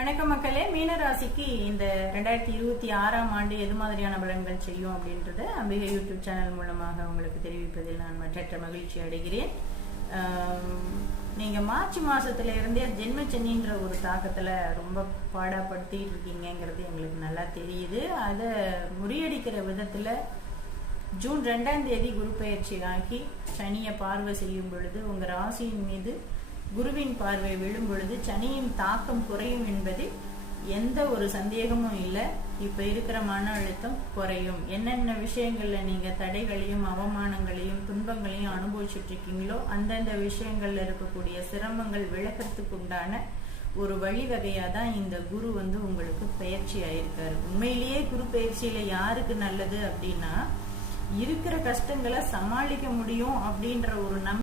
வணக்கம் மக்களே. மீனராசிக்கு இந்த 2026ஆம் ஆண்டு எது மாதிரியான பலன்கள் செய்யும் அப்படின்றத அம்பிகை யூடியூப் சேனல் மூலமாக உங்களுக்கு தெரிவிப்பதில் நான் மற்றற்ற மகிழ்ச்சி அடைகிறேன். நீங்க மார்ச் மாசத்துல இருந்தே ஜென்மச்சனின்ற ஒரு தாக்கத்துல ரொம்ப பாடாப்படுத்திட்டு இருக்கீங்கிறது எங்களுக்கு நல்லா தெரியுது. அதை முறியடிக்கிற விதத்துல ஜூன் 2ஆம் தேதி குரு பயிற்சி ஆக்கி சனியை பார்வை செய்யும் பொழுது உங்க ராசியின் மீது குருவின் பார்வை விழும் பொழுது சனியின் தாக்கம் குறையும் என்பதில் எந்த ஒரு சந்தேகமும் இல்லை. இப்ப இருக்கிற மன அழுத்தம் குறையும். என்னென்ன விஷயங்கள்ல நீங்க தடைகளையும் அவமானங்களையும் துன்பங்களையும் அனுபவிச்சுட்டு இருக்கீங்களோ அந்தந்த விஷயங்கள்ல இருக்கக்கூடிய சிரமங்கள் விளக்கத்துக்கு உண்டான ஒரு வழிவகையா தான் இந்த குரு உங்களுக்கு பயிற்சி ஆயிருக்காரு. உண்மையிலேயே குரு பயிற்சியில யாருக்கு நல்லது அப்படின்னா, இருக்கிற கஷ்டங்களை சமாளிக்க முடியும் அப்படின்ற ஒரு